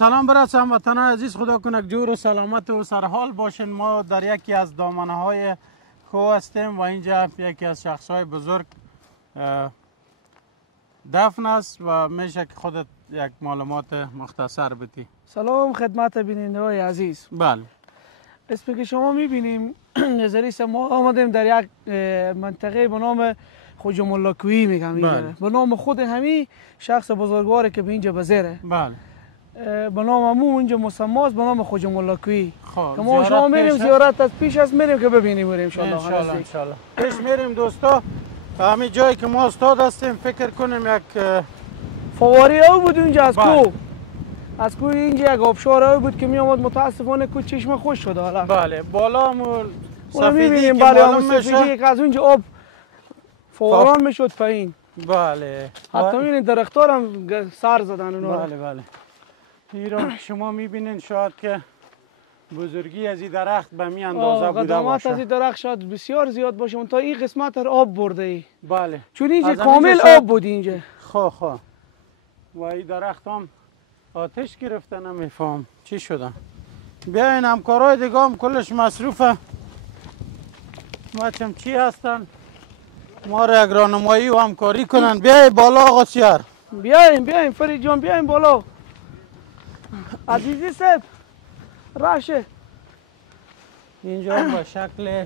سلام برات هموطنان عزیز، خدا کنه جور و سلامت و سرحال باشین. ما در یکی از دامنه های کوه هستیم و اینجا یکی از شخص های بزرگ دفن است و میشه که خودت یک معلومات مختصر بدی. سلام خدمت بیننده های عزیز. بله، اسمی که شما میبینیم نظریست ما آمدیم در یک منطقه به نام خواجه ملا کویی میگم اینجا. به نام خود همین شخص بزرگواری که به اینجا بزیره. بله. به نام همون اینجا مسماست به نام خواجه ملا کویی. خب که ما شما میریم زیارت از پیش از میریم که ببینیم ان شاء الله. ان شاء الله. پیش میریم دوستا. همین جایی که ما استاد هستیم فکر کنیم یک فواری او بود اونجا از کوه. از کوه اینجا یک آبشار او بود که می آمد، متاسفانه کوه چشمه خوش شده حالا. بله، بالا مون سفیدی که معلوم میشه که از اونجا آب فوران میشد پایین. بله. حتی این درختار هم سر زدن اونا. بله بله. این شما میبینین شاید که بزرگی از این درخت به می اندازه بوده باشه. قدمت از این درخت شاید بسیار زیاد باشه تا این قسمت آب برده ای. بله. چون اینجا کامل آب بود اینجا. خب و این درخت هم آتش گرفته، نمیفهم چی شده. بیاین همکارای دیگه هم کلش مصروفه. بچم چی هستن ما را یک راهنمایی و همکاری کنن. بیای بالا آقا سیار. بیاین فرید جان، بیاین بالا. عزیزی صاحب راشه. اینجا به شکل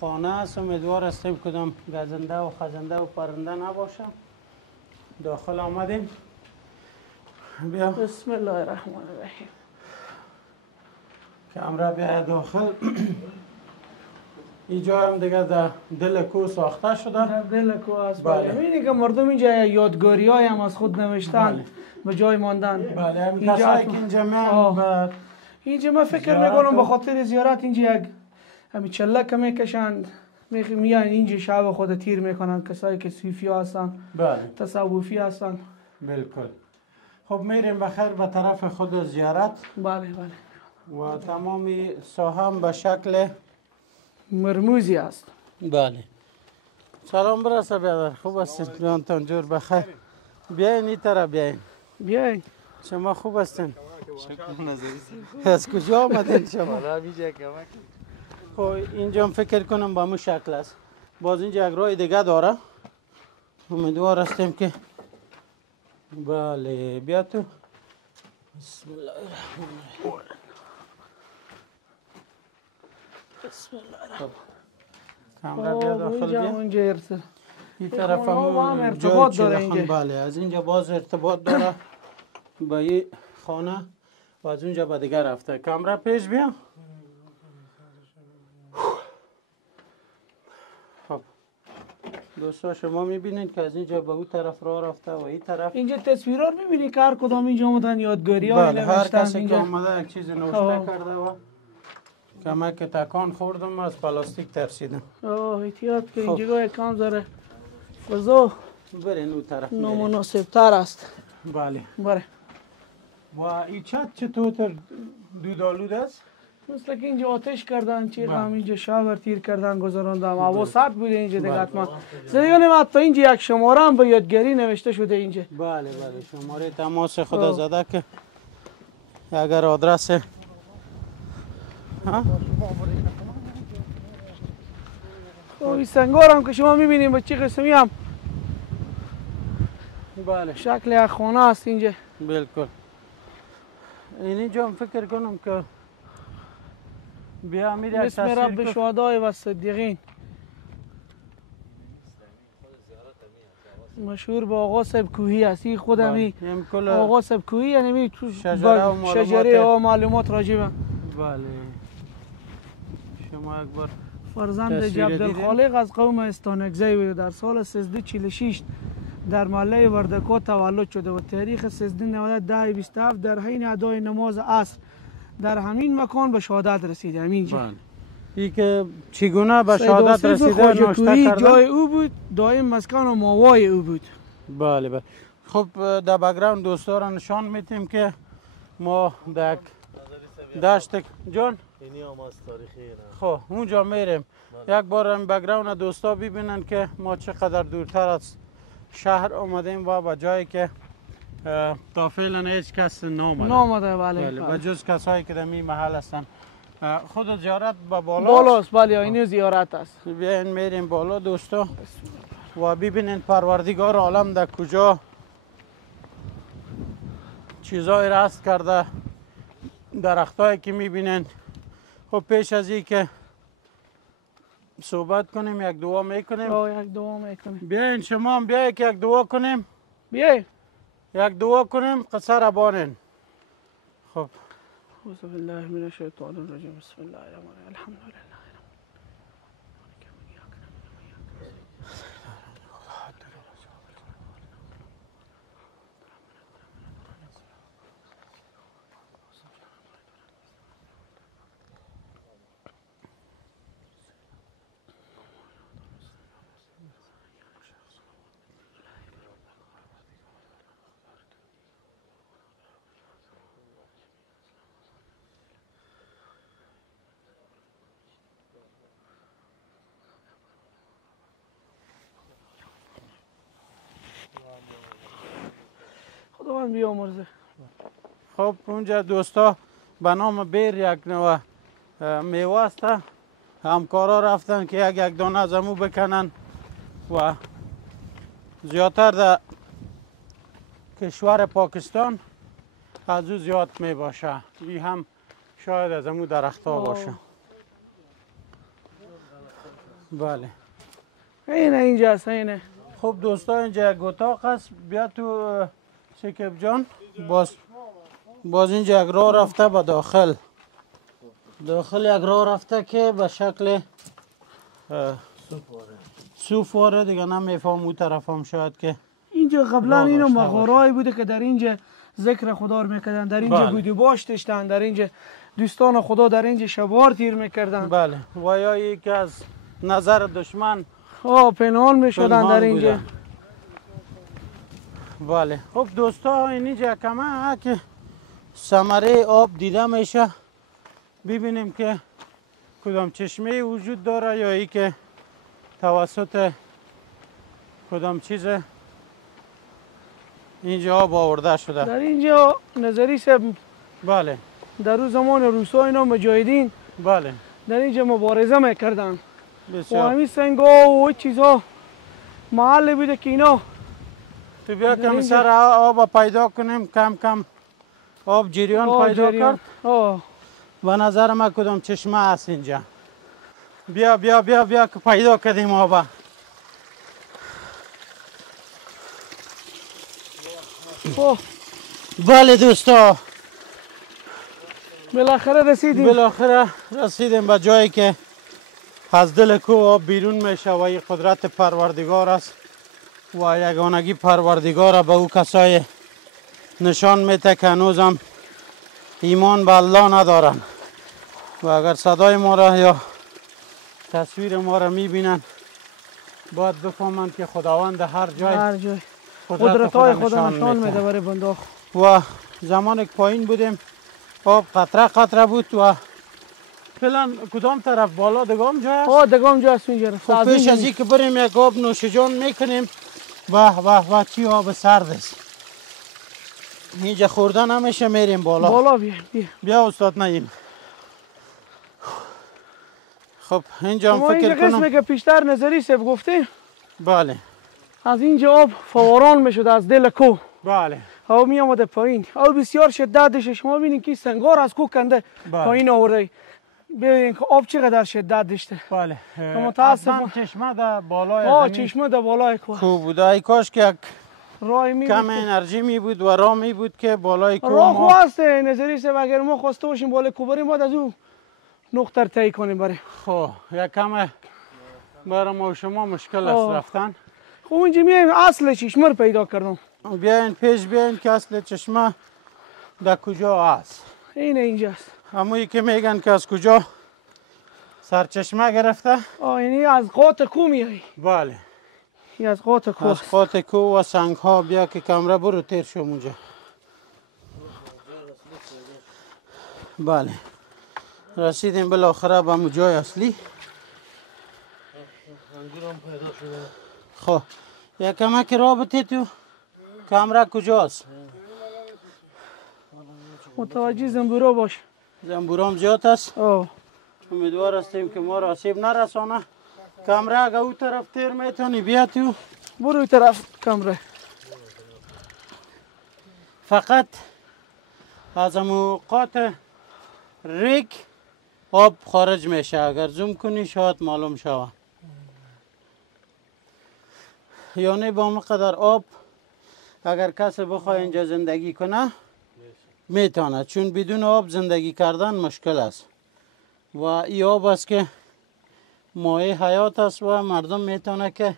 خانه است. امیدوار هستیم کدام گزنده و خزنده و پرنده نباشه. داخل آمدیم. بیا. بسم الله الرحمن الرحیم. کامرا بیا داخل. اینجا هم دیگه در دل کوه ساخته شده. در دل کوه است. بله. می‌بینی که مردم اینجا یادگاری‌های هم از خود نوشتن. بله. به جای ماندن. بله، همین کسایی که اینجا من فکر میکنم به خاطر زیارت اینجا یک همین چلک میکشند، میان اینجا شب خود تیر میکنن کسایی که صوفی هستن. بله. تصوفی هستن. بالکل. خب میریم بخیر به طرف خود زیارت. بله. و تمامی ساحه هم به شکل مرموزی است. بله. سلام برسه بیادر، خوب هستین؟ جانتان جور بخیر. بیاین این طرف بیاین. شما خوب هستین؟ شکر نظری. از کجا آمدین شما؟ کمک. خب اینجا فکر کنم با مو شکل است. باز اینجا یک راه دیگه داره. امیدوار هستیم که بله بیا تو. بسم الله الرحمن الرحیم. بسم الله الرحمن. کامرا بیا داخل اینجا این طرف هم ارتباط داره اینجا. بله، از اینجا باز ارتباط داره با این خانه و از اونجا به دیگه رفته. کامرا پیش بیا. خب دوستا شما میبینید که از اینجا به اون طرف راه رفته و این طرف. اینجا تصویرها رو میبینید که هر کدام اینجا آمدن یادگاری ها بله، هر کسی که آمده یک چیز نوشته کرده و کمک تکان خوردم از پلاستیک ترسیدم. احتیاط که اینجا کام داره فضا برین اون طرف نامناسب تر است. بله. و این چت چطور دودآلود است؟ مثل که اینجا آتش کردن، چیرم اینجا شاور تیر کردن گذراندم. هوا سرد بوده اینجا دیگه حتما. زیادی حتی اینجا یک شماره هم به یادگاری نوشته شده اینجا. بله شماره تماس خدا زده که اگر آدرس این سنگار هم که شما میبینیم به چی قسمی هم بله شکل یک خانه است اینجا. بالکل. اینجا هم فکر کنم که بیا امیر اسم رب شهدای و صدیقین مشهور به آقا صاحب کوهی است. این خود همی آقا صاحب کوهی یعنی شجره و معلومات راجبه. بله. شما یک بار فرزند جبدالخالق از قوم استانکزی بود. در سال 1346 در محله وردکو تولد شده و تاریخ 1397 در حین ادای نماز عصر در همین مکان به شهادت رسید. همینجا. بله. این که چگونه به شهادت رسیده نوشته کرده؟ جای او بود، دائم مسکن و ماوای او بود. بله. خب در بک‌گراند دوستا را نشان میدیم که ما در دشت جان اینی هم از تاریخی نه. خب اونجا میریم. یک بار هم بک‌گراند دوستا ببینن که ما چقدر دورتر از شهر آمدیم و به جایی که تا فعلا هیچ کس نامده. نامده بله. و جز کسایی که در این محل هستن. خود زیارت به بالاست بله اینو زیارت است. بیاین میریم بالا دوستا و ببینین پروردگار عالم در کجا چیزای راست کرده. درختایی که میبینین. خب پیش از این که صحبت کنیم یک دعا میکنیم. یک دعا میکنیم. بیاین شما هم بیاین که یک دعا کنیم. بیاین یک دعا کنیم قصه را بانین. خب اعوذ بالله من الشیطان الرجیم بسم الله الرحمن الرحیم الحمد لله خداوند بیامرزه. خب اونجا دوستا به نام بیر یک نوع میوه است. همکارا رفتن که یک دانه از امو بکنن و زیادتر در کشور پاکستان از او زیاد می باشه. این هم شاید از امو درخت ها باشه. بله اینجا است اینه. خب دوستا اینجا یک اتاق است. بیا تو شکیب جان. باز اینجا یک راه رفته به داخل یک راه رفته که به شکل سوفواره دیگه نمیفهم اون طرف هم شاید که اینجا قبلا اینو مغارایی بوده که در اینجا ذکر خدا رو میکردن. در اینجا بودی باش داشتن. در اینجا دوستان خدا در اینجا شبار تیر میکردن. بله و یا یکی از نظر دشمن پنهان میشدن در اینجا. بله خب دوستا اینجا کمه که ثمره آب دیده میشه. ببینیم که کدام چشمه وجود داره یا ای که توسط کدام چیز اینجا آب آورده شده. در اینجا نظری صاحب بله در روز زمان روسا اینا مجاهدین بله در اینجا مبارزه میکردن و بسیار. همین سنگا و چیزا محل بوده که اینا تو بیا کم سر آب پیدا کنیم. کم کم آب جریان پیدا کرد. به نظر من کدام چشمه هست اینجا. بیا بیا بیا بیا که پیدا کردیم آب. بله دوستا بالاخره رسیدیم به جایی که از دل کوه آب بیرون میشه و این قدرت پروردگار است و یگانگی پروردگار به او کسای نشان میده که هنوزم ایمان به الله ندارن و اگر صدای ما را یا تصویر ما را میبینن باید بفهمند که خداوند هر جای قدرت های خدا نشان میده برای بنده. و زمان که پایین بودیم آب قطره قطره بود و فعلا کدام طرف بالا دگام جا است؟ دگام جا است اینجا. خب پیش از این که بریم یک آب نوش جان میکنیم. و چی آب سرد است. اینجا خوردن نمیشه. میریم بالا. بیا استاد نعیم. خب اینجا هم فکر کنم قسمی که پیشتر نظری صاحب گفته. بله از اینجا آب فواران میشد از دل کوه. بله آب می آمده پایین. آب بسیار شدت داشته. شما ببینید که سنگار از کوه کنده پایین آورده. ببینید که آب چقدر شدت داشته. بله متاسفانه چشمه در بالای زمین چشمه در بالای کوه بوده. ای کاش که یک راه کم انرژی می بود و راه می بود که بالای کوه راه خواه است نظری صاحب. اگر ما خواسته باشیم بالای کوه بریم باید از او نقطه طی کنیم بریم. خب یک کم برای ما و شما مشکل است رفتن. خب اینجا میایم اصل چشمه رو پیدا کردم. بیاین پیش بیاین که اصل چشمه در کجا است. اینجاست. همونی که میگن که از کجا سرچشمه گرفته. یعنی از قاط کوه میایی. بله از قاط کوه. از قاط کوه و سنگ ها. بیا که کمره برو تیر شو اونجا. بله رسیدیم بالاخره به جای اصلی. خب یک کمک رابطه تو کمره کجاست؟ متوجه زنبورا باش. زنبورام زیاد است. آه. امیدوار هستیم که ما را آسیب نرسانه. کمره اگه او طرف تیر میتونی بیا تو. برو اون طرف کمره. فقط از موقعات ریگ آب خارج میشه. اگر زوم کنی شاید معلوم شود. یعنی با مقدار آب اگر کسی بخواه اینجا زندگی کنه میتونه، چون بدون آب زندگی کردن مشکل است و این آب است که مایه حیات است و مردم میتونه که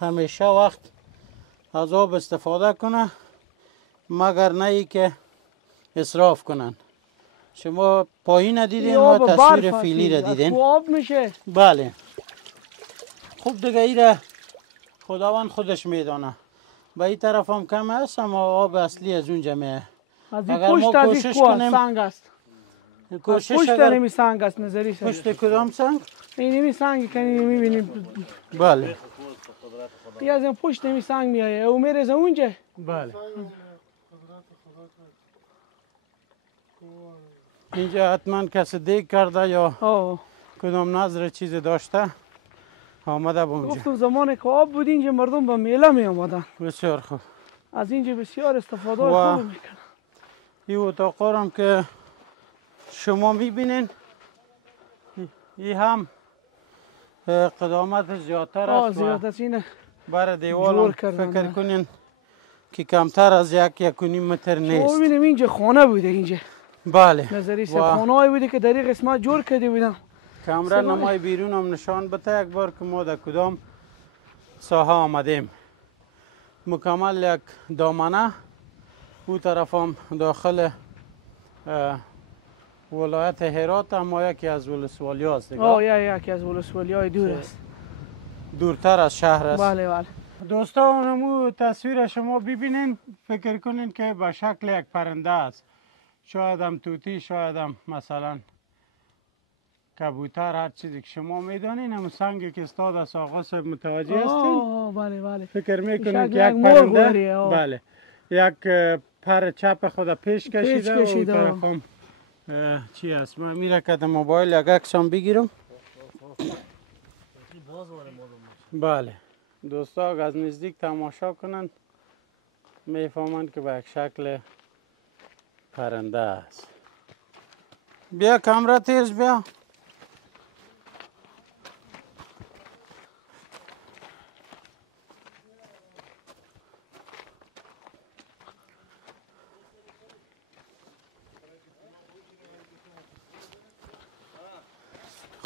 همیشه وقت از آب استفاده کنه مگر نه ای که اصراف کنن. شما پایین دیدین و تصویر فیلی را دیدین. آب میشه. بله. خوب دیگه ای را خداوند خودش میدانه. به این طرف هم کم است اما آب اصلی از اونجا میه. اگر ما کوشش کنیم سنگ است. پشت نمی سنگ است نظری سر. پشت کدام سنگ؟ اینمی سنگی که میبینیم. بله. این از این پشت نمی سنگ میایه. او میرزه اونجا. بله. اینجا حتما کسی دیگ کرده یا کدام نظر چیز داشته آمده اونجا. گفتم زمانی که آب بود اینجا مردم به میله می آمدن. بسیار خوب. از اینجا بسیار استفاده خوب میکنن. این اتاقا هم که شما میبینین این هم قدامت زیادتر است و برای دیوال فکر کنین که کمتر از 1.5 متر نیست. شما ببینیم اینجا خانه بوده اینجا. بله. نظری سه خانه های بوده که در این قسمت جور کرده بودن. کامرا نمای بیرون هم نشان بده یک بار که ما در کدام ساحه آمدیم. مکمل یک دامنه او طرف هم داخل ولایت هرات اما یکی از ولسوالی هاست دیگه. یکی از ولسوالی های دور است. دورتر از شهر است. بله بله. دوستان همون تصویر شما ببینین فکر کنین که به شکل یک پرنده است. شاید هم توتی، شاید هم مثلا کبوتر، هر چیزی که شما میدانین. همون سنگی که استاد از آقا صاحب متوجه هستین. بله بله. فکر میکنین که یک پرنده بله یک پر چپ خود پیش کشیده و طرف هم چی است. من میره که در موبایل یک عکس هم بگیرم. بله دوستا از نزدیک تماشا کنن میفهمند که به یک شکل پرنده است. بیا کامرا تیز بیا.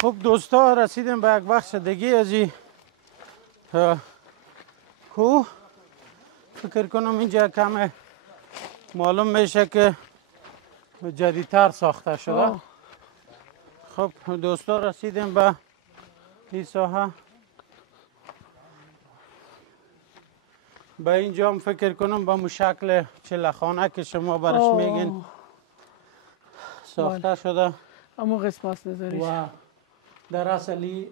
خب دوستا رسیدیم به یک بخش دیگه از این کوه. فکر کنم اینجا کم معلوم میشه که جدیدتر ساخته شده. خب دوستا رسیدیم به این ساحه. به اینجا هم فکر کنم به شکل چلخانه که شما برش میگین ساخته شده. اما قسمت نظریش در اصلی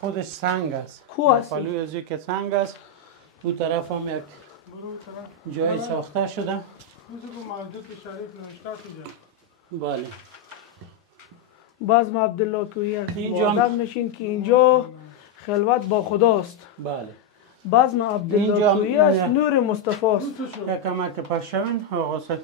خودش سنگ است. کوه است. پلوی از که سنگ است. او طرف هم یک جای ساخته شده. بله. بزم عبدالله کوهی است. اینجا نشین که اینجا خلوت با خداست. بله. بزم عبدالله کوهی است. نور مصطفی است. یکم که پشمین آقا صاحب.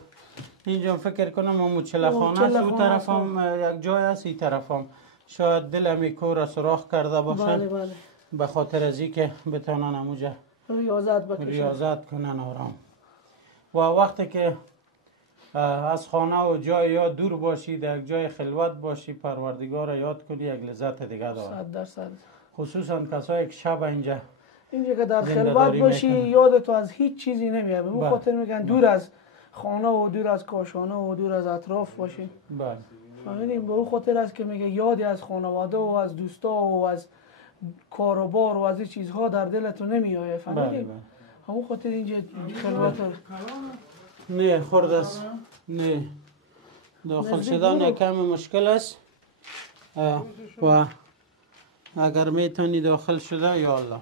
اینجا فکر کنم همون چلخانه است. او طرف هم یک جای است. این طرف هم شاید دل می کور سوراخ کرده باشن. بله بله. به خاطر از که بتونن همونجا ریاضت کنن آرام. و وقتی که از خانه و جای یا دور باشی در یک جای خلوت باشی پروردگار را یاد کنی یک لذت دیگه داره. 100%. خصوصا کسایی که شب اینجا که در خلوت باشی یاد تو از هیچ چیزی نمیاد. به اون خاطر میگن دور از خانه و دور از کاشانه و دور از اطراف باشی. بله. فهمیدیم به اون خاطر است که میگه یادی از خانواده و از دوستا و از کاروبار و از این چیزها در دلتون نمیآید. فهمیدیم؟ همون خاطر اینجا خلوت نه خورد است. نه داخل شدن یکم مشکل است و اگر میتونی داخل شده یا الله.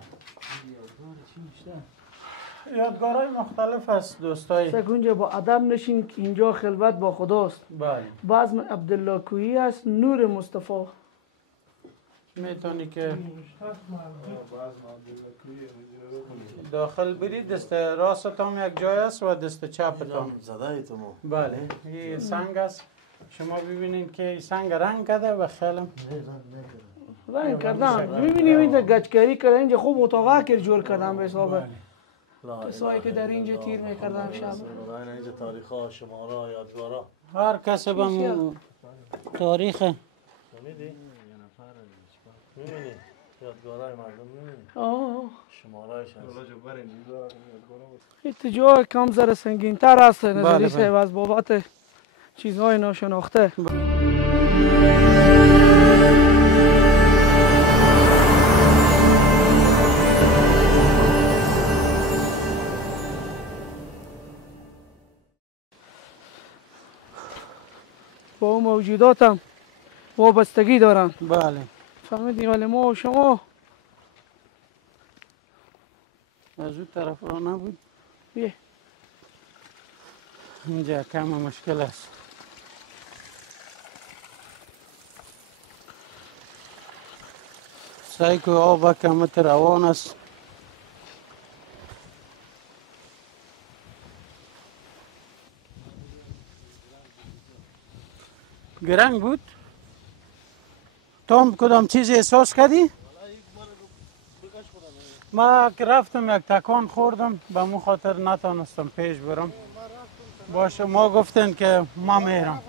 یادگارهای مختلف است دوستای. اونجا با ادب نشین که اینجا خلوت با خداست. بله. بزم عبدالله کویی است، نور مصطفی. میتونی که داخل برید، دست راست هم یک جای است و دست چپ هم. زده ای تو مو. بله این سنگ است، شما ببینید که این سنگ رنگ کرده و خیلی رنگ کردم. میبینیم اینجا گچکاری کردن، اینجا خوب اتاقا کر جور کردم به حساب کسایی که در اینجا تیر میکردم شب. اینجا تاریخ ها، شماره ها، یادگارا. هر کسی به تاریخ میدی؟ میبینی؟ یادگارای مردم میبینی؟ شمارهش هست. اتجاه کم ذره سنگین تر است نظری صاحب از بابت چیزهای ناشناخته. با اون موجودات هم وابستگی دارن. بله فهمیدی؟ ولی ما و شما از اون طرف را نبود. بیه اینجا کم مشکل است. سعی که آب کمت روان است. گرنگ بود؟ تو هم کدام چیزی احساس کردی؟ ما که رفتم یک تکان خوردم، به مو خاطر نتانستم پیش برم. باشه ما گفتن که ما میرم.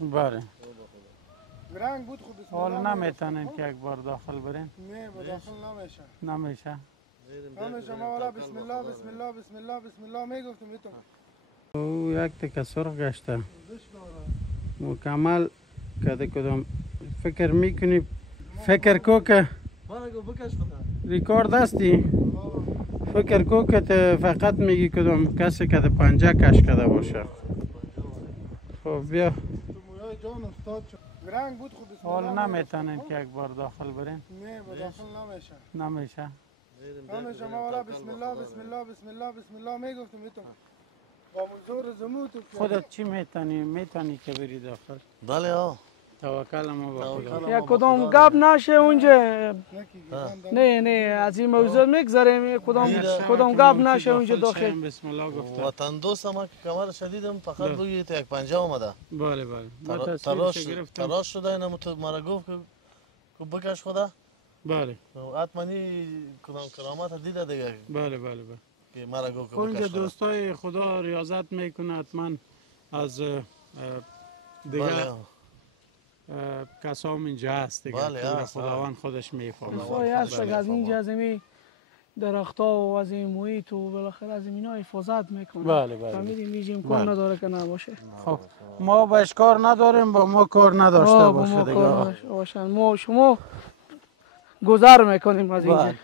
بله گرنگ بود. خوب حالا نمیتونین که یک بار داخل برین؟ نه با داخل نمیشه. نمیشه. نمیشه. ما والا بسم الله بسم الله بسم الله بسم الله میگفتم میتونم. او یک تکه سرخ گشته مکمل کده کدام فکر میکنی فکر کو که ریکارد هستی فکر کو که ته فقط میگی کدام کسی که پنجه کش کرده باشه. خب بیا گرنگ بود. خوب بسم الله. حالا نمیتونین که یک بار داخل برین؟ نه با داخل نمیشه. نمیشه. نمیشه. ما والا بسم الله بسم الله بسم الله بسم الله میگفتم میتونم. با زور زموت خودت چی میتونی که بری داخل؟ بله ها. توکل ما با خدا. یک کدام گپ نشه اونجا. نه از این موضوع میگذریم. کدام گپ نشه اونجا داخل. بسم الله گفتم. وطن دوست ما که کمر شدیدم فقط بگی تو یک پنجه اومده. بله بله. تراش شده اینم تو مرا گفت که بکش خدا. بله. حتما کدام کرامت دیده دیگه. بله بله بله. که مرا گفت که اونجا بکش خدا. دوستای خدا ریاضت میکنه حتما از دیگه کسام اینجا هست دیگه. بله خداوند خودش میفهمه. کسایی هست که از اینجا از این درخت‌ها و از این محیط و بالاخره از اینا حفاظت میکنه. بله بله. فهمیدین هیچ امکان نداره که نباشه. خب ما باش کار نداریم، با ما کار نداشته باشه دیگه. ما شما گذر میکنیم از اینجا.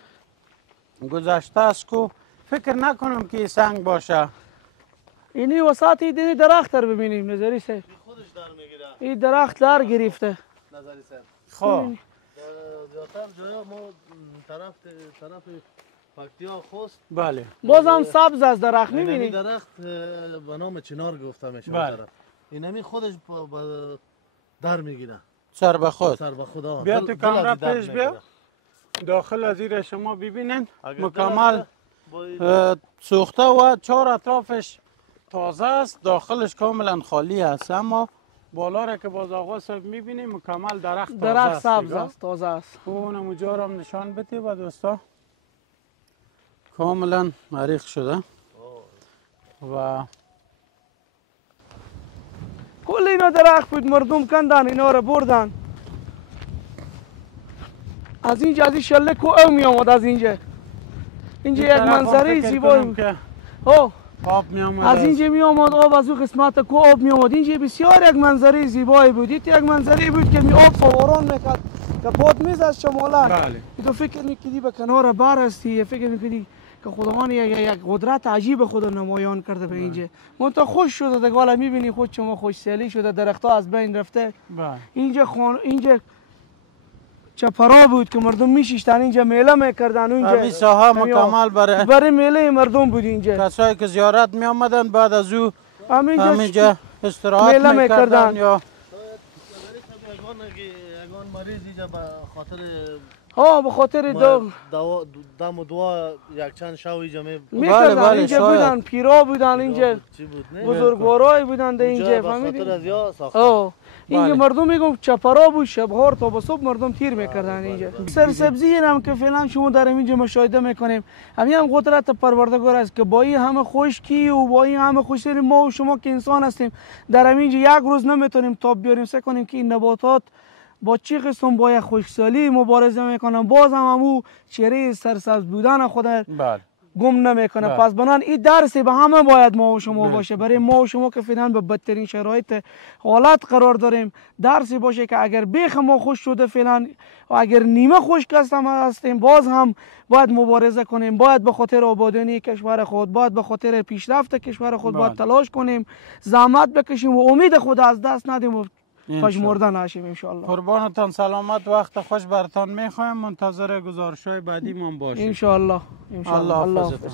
گذشته است کو فکر نکنم که سنگ باشه. اینی وسط این درخت رو ببینیم نظری صاحب. خودش در میگیره. این درخت در گرفته. نظری صاحب. خب زیادتر جایا ما طرف پکتیا خوست. بله. بازم سبز از درخت این میبینی؟ درخت به نام چنار گفته میشه. بله. اینمی خودش در میگیره. سر به خود. سر به خدا. بیا تو کامرا پیش بیا. داخل از زیر شما ببینین مکمل سوخته و چهار اطرافش تازه است، داخلش کاملا خالی است، اما بالا را که باز آقا صاحب میبینیم مکمل درخت سبز است، تازه است. اونم اونجا را هم نشان بدی و دوستا کاملا عریق شده و کل اینا درخت بود، مردم کندن اینا را بردن. از اینجا از این شله کو او می آمد. از اینجا یک منظره زیبایی بود. آب می آمد. از اینجا می آمد آب، از اون قسمت کو آب می آمد. اینجا بسیار یک منظره زیبایی بود. یک منظره بود که می آب فوران میکرد که باد میزد شمالا. بله. تو فکر میکردی به کنار بر هستی، فکر میکردی که خداوند یک قدرت عجیب خود نمایان کرده به اینجا. منتها خوش شده دیگه، حالا میبینی خود شما خوشسالی شده، درختها از بین رفته. اینجا چپرا بود که مردم میشیشتن اینجا میله میکردن. اونجا همین ساحه مکمل برای میله مردم بود اینجا. کسایی که زیارت می آمدن بعد از او همینجا استراحت میکردن. یا یگان مریض اینجا به خاطر به خاطر دم و دعا یک چند شو اینجا میکردن. اینجا بودن پیرا بودن، اینجا بزرگوارای بودن در اینجا، فهمیدی؟ اینجا مردم میگم چپرا بود، شبهار تا به صبح مردم تیر میکردن اینجا. سرسبزی هم که فعلا شما در اینجا مشاهده میکنیم، همین قدرت پروردگار است که با این همه خشکی و با این همه خوشی ما و شما که انسان هستیم در اینجا یک روز نمیتونیم تاب بیاریم سعی کنیم که این نباتات با چی قسم با یک خشکسالی مبارزه میکنن، باز هم همو چهره سرسبز بودن خود گم نمیکنه. پس بنان این درسی به همه باید ما و شما باشه، برای ما و شما که فعلا به بدترین شرایط حالت قرار داریم. درسی باشه که اگر بیخ ما خوش شده فعلا و اگر نیمه خشک هستیم باز هم باید مبارزه کنیم، باید به خاطر آبادانی کشور خود، باید به خاطر پیشرفت کشور خود باید تلاش کنیم، زحمت بکشیم و امید خود از دست ندیم و پژمرده نشیم ان شاء الله. قربانتان سلامت، وقت خوش برتان میخوایم، منتظر گزارش‌های بعدی من باشیم ان شاء الله. الله حافظتون.